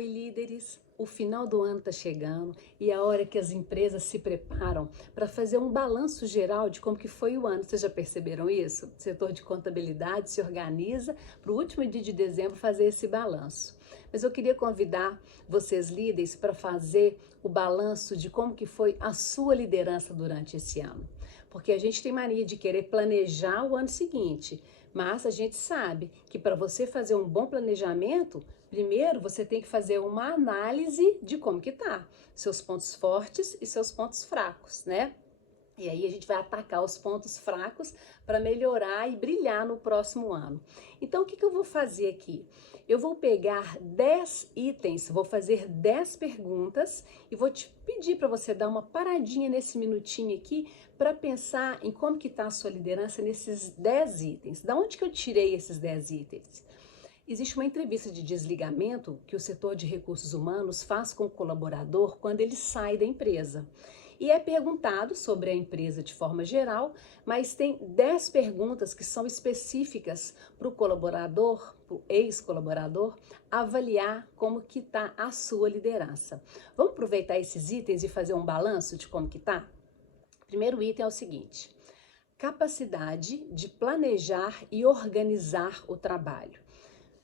Oi, líderes! O final do ano está chegando e é a hora que as empresas se preparam para fazer um balanço geral de como que foi o ano. Vocês já perceberam isso? O setor de contabilidade se organiza para o último dia de dezembro fazer esse balanço. Mas eu queria convidar vocês, líderes, para fazer o balanço de como que foi a sua liderança durante esse ano. Porque a gente tem mania de querer planejar o ano seguinte, mas a gente sabe que para você fazer um bom planejamento, primeiro você tem que fazer uma análise de como que tá, seus pontos fortes e seus pontos fracos, né? E aí a gente vai atacar os pontos fracos para melhorar e brilhar no próximo ano. Então o que eu vou fazer aqui? Eu vou pegar 10 itens, vou fazer 10 perguntas e vou te pedir para você dar uma paradinha nesse minutinho aqui para pensar em como que está a sua liderança nesses 10 itens. Da onde que eu tirei esses 10 itens? Existe uma entrevista de desligamento que o setor de recursos humanos faz com o colaborador quando ele sai da empresa. E é perguntado sobre a empresa de forma geral, mas tem 10 perguntas que são específicas para o colaborador, para o ex-colaborador, avaliar como que está a sua liderança. Vamos aproveitar esses itens e fazer um balanço de como que está? O primeiro item é o seguinte: capacidade de planejar e organizar o trabalho.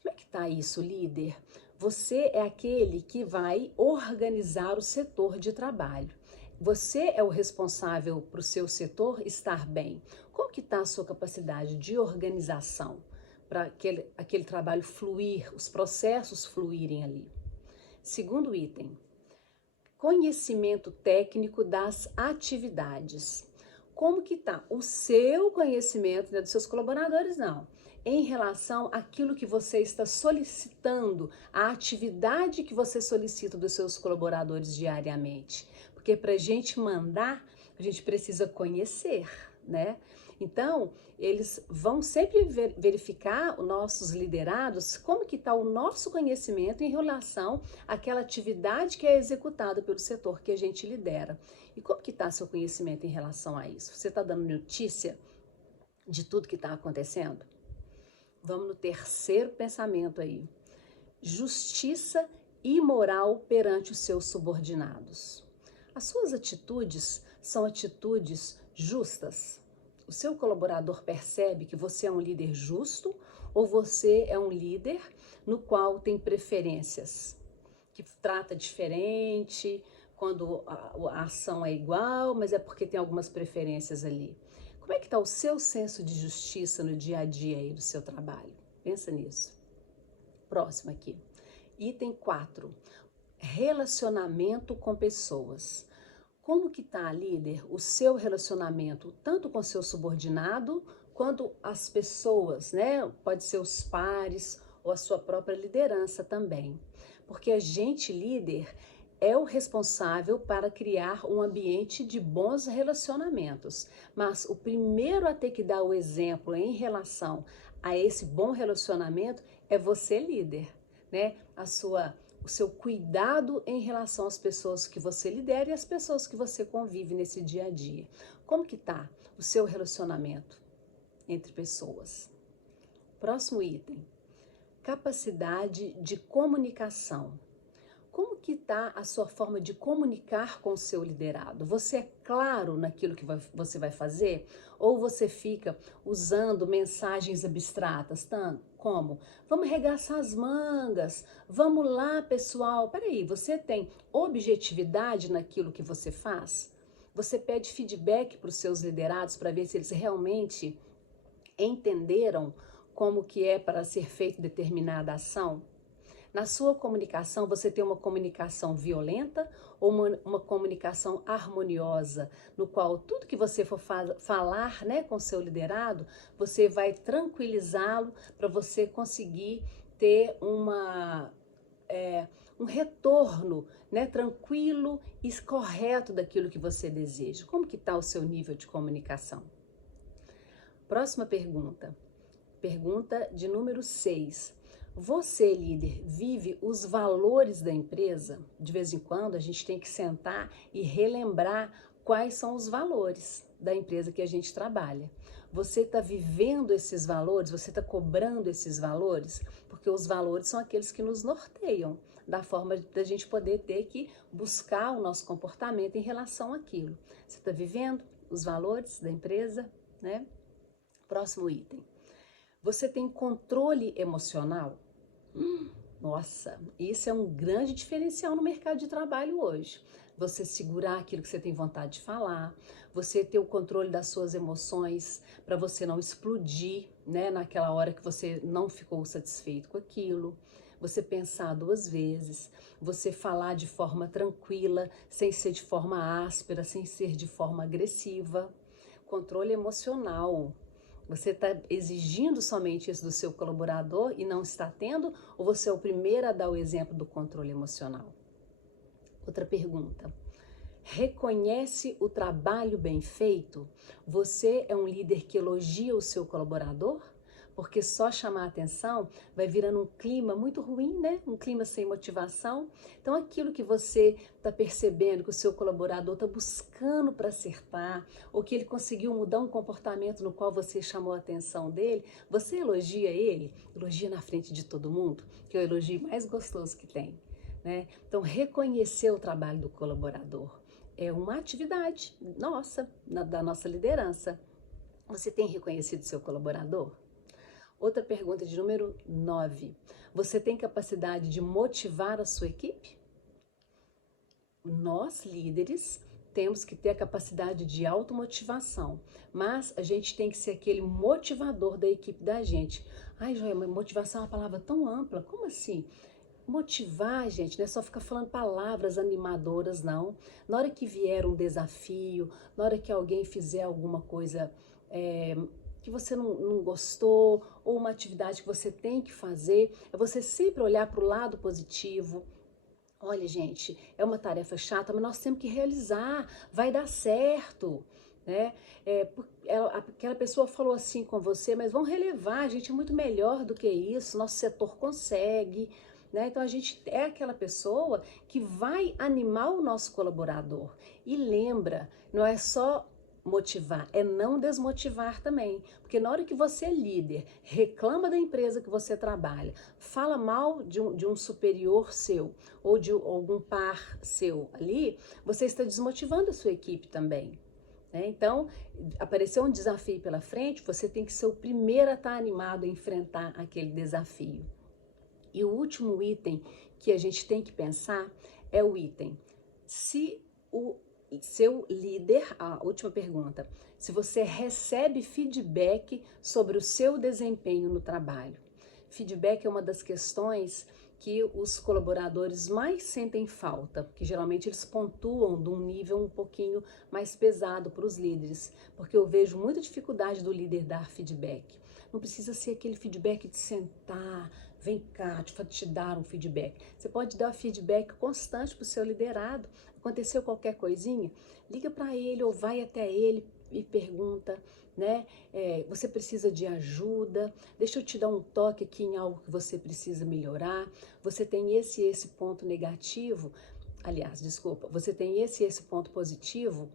Como é que está isso, líder? Você é aquele que vai organizar o setor de trabalho. Você é o responsável para o seu setor estar bem. Como que está a sua capacidade de organização para aquele trabalho fluir, os processos fluírem ali? Segundo item, conhecimento técnico das atividades. Como que está o seu conhecimento, né, dos seus colaboradores? Não. Em relação àquilo que você está solicitando, a atividade que você solicita dos seus colaboradores diariamente. Porque para a gente mandar, a gente precisa conhecer, né? Então, eles vão sempre verificar os nossos liderados, como que está o nosso conhecimento em relação àquela atividade que é executada pelo setor que a gente lidera. E como que está seu conhecimento em relação a isso? Você está dando notícia de tudo que está acontecendo? Vamos no terceiro pensamento aí. Justiça e moral perante os seus subordinados. As suas atitudes são atitudes justas? O seu colaborador percebe que você é um líder justo ou você é um líder no qual tem preferências, que trata diferente, quando a ação é igual, mas é porque tem algumas preferências ali. Como é que está o seu senso de justiça no dia a dia aí do seu trabalho? Pensa nisso. Próximo aqui. Item 4. Relacionamento com pessoas. Como que tá, líder, o seu relacionamento, tanto com seu subordinado, quanto as pessoas, né? Pode ser os pares ou a sua própria liderança também. Porque a gente, líder, é o responsável para criar um ambiente de bons relacionamentos. Mas o primeiro a ter que dar o exemplo em relação a esse bom relacionamento é você, líder, né? O seu cuidado em relação às pessoas que você lidera e às pessoas que você convive nesse dia a dia. Como que tá o seu relacionamento entre pessoas? Próximo item. Capacidade de comunicação. Como que está a sua forma de comunicar com o seu liderado? Você é claro naquilo que você vai fazer? Ou você fica usando mensagens abstratas, como? Vamos arregaçar as mangas, vamos lá, pessoal. Peraí, você tem objetividade naquilo que você faz? Você pede feedback para os seus liderados para ver se eles realmente entenderam como que é para ser feita determinada ação? Na sua comunicação, você tem uma comunicação violenta ou uma comunicação harmoniosa, no qual tudo que você for falar, né, com seu liderado, você vai tranquilizá-lo para você conseguir ter um retorno, né, tranquilo e correto daquilo que você deseja. Como que está o seu nível de comunicação? Próxima pergunta. Pergunta de número 6. Você, líder, vive os valores da empresa? De vez em quando a gente tem que sentar e relembrar quais são os valores da empresa que a gente trabalha. Você está vivendo esses valores? Você está cobrando esses valores? Porque os valores são aqueles que nos norteiam da forma da gente poder ter que buscar o nosso comportamento em relação àquilo. Você está vivendo os valores da empresa, né? Próximo item. Você tem controle emocional? Nossa, isso é um grande diferencial no mercado de trabalho hoje. Você segurar aquilo que você tem vontade de falar, você ter o controle das suas emoções para você não explodir, né, naquela hora que você não ficou satisfeito com aquilo. Você pensar duas vezes, você falar de forma tranquila, sem ser de forma áspera, sem ser de forma agressiva. Controle emocional. Você está exigindo somente isso do seu colaborador e não está tendo? Ou você é o primeiro a dar o exemplo do controle emocional? Outra pergunta. Reconhece o trabalho bem feito? Você é um líder que elogia o seu colaborador? Porque só chamar a atenção vai virando um clima muito ruim, né? Um clima sem motivação. Então, aquilo que você está percebendo que o seu colaborador está buscando para acertar, ou que ele conseguiu mudar um comportamento no qual você chamou a atenção dele, você elogia ele? Elogia na frente de todo mundo, que é o elogio mais gostoso que tem, né? Então, reconhecer o trabalho do colaborador é uma atividade nossa, da nossa liderança. Você tem reconhecido seu colaborador? Outra pergunta de número 9. Você tem capacidade de motivar a sua equipe? Nós, líderes, temos que ter a capacidade de automotivação, mas a gente tem que ser aquele motivador da equipe da gente. Ai, Joia, mas motivação é uma palavra tão ampla, como assim? Motivar, gente, não é só ficar falando palavras animadoras, não. Na hora que vier um desafio, na hora que alguém fizer alguma coisa que você não gostou, ou uma atividade que você tem que fazer, é você sempre olhar para o lado positivo. Olha, gente, é uma tarefa chata, mas nós temos que realizar, vai dar certo, né? Aquela pessoa falou assim com você, mas vamos relevar, a gente é muito melhor do que isso, nosso setor consegue, né? Então a gente é aquela pessoa que vai animar o nosso colaborador. E lembra, não é só motivar, é não desmotivar também, porque na hora que você é líder, reclama da empresa que você trabalha, fala mal de um superior seu ou de algum par seu ali, você está desmotivando a sua equipe também, né? Então, apareceu um desafio pela frente, você tem que ser o primeiro a estar animado a enfrentar aquele desafio. E o último item que a gente tem que pensar é o item: se o seu líder, a última pergunta, se você recebe feedback sobre o seu desempenho no trabalho. Feedback é uma das questões que os colaboradores mais sentem falta, porque geralmente eles pontuam de um nível um pouquinho mais pesado para os líderes, porque eu vejo muita dificuldade do líder dar feedback. Não precisa ser aquele feedback de sentar, vem cá, te dar um feedback. Você pode dar feedback constante para o seu liderado. Aconteceu qualquer coisinha, liga para ele ou vai até ele e pergunta, né? Você precisa de ajuda? Deixa eu te dar um toque aqui em algo que você precisa melhorar. Você tem esse ponto negativo. Aliás, desculpa, você tem esse ponto positivo,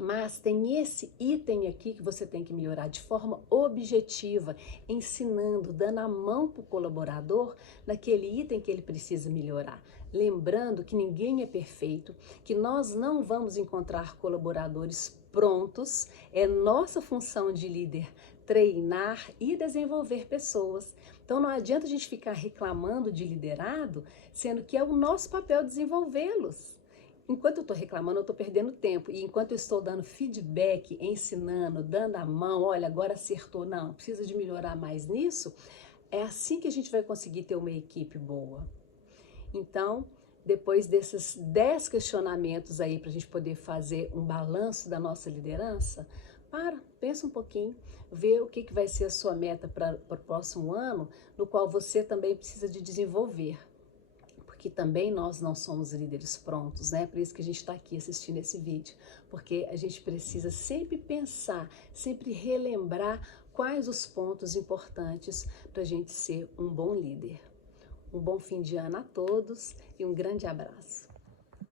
mas tem esse item aqui que você tem que melhorar de forma objetiva, ensinando, dando a mão para o colaborador naquele item que ele precisa melhorar. Lembrando que ninguém é perfeito, que nós não vamos encontrar colaboradores prontos, é nossa função de líder treinar e desenvolver pessoas. Então não adianta a gente ficar reclamando de liderado, sendo que é o nosso papel desenvolvê-los. Enquanto eu estou reclamando, eu estou perdendo tempo. E enquanto eu estou dando feedback, ensinando, dando a mão, olha, agora acertou, não, precisa de melhorar mais nisso, é assim que a gente vai conseguir ter uma equipe boa. Então, depois desses 10 questionamentos aí para a gente poder fazer um balanço da nossa liderança, pensa um pouquinho, vê o que vai ser a sua meta para o próximo ano, no qual você também precisa de desenvolver. Que também nós não somos líderes prontos, né? Por isso que a gente está aqui assistindo esse vídeo, porque a gente precisa sempre pensar, sempre relembrar quais os pontos importantes para a gente ser um bom líder. Um bom fim de ano a todos e um grande abraço.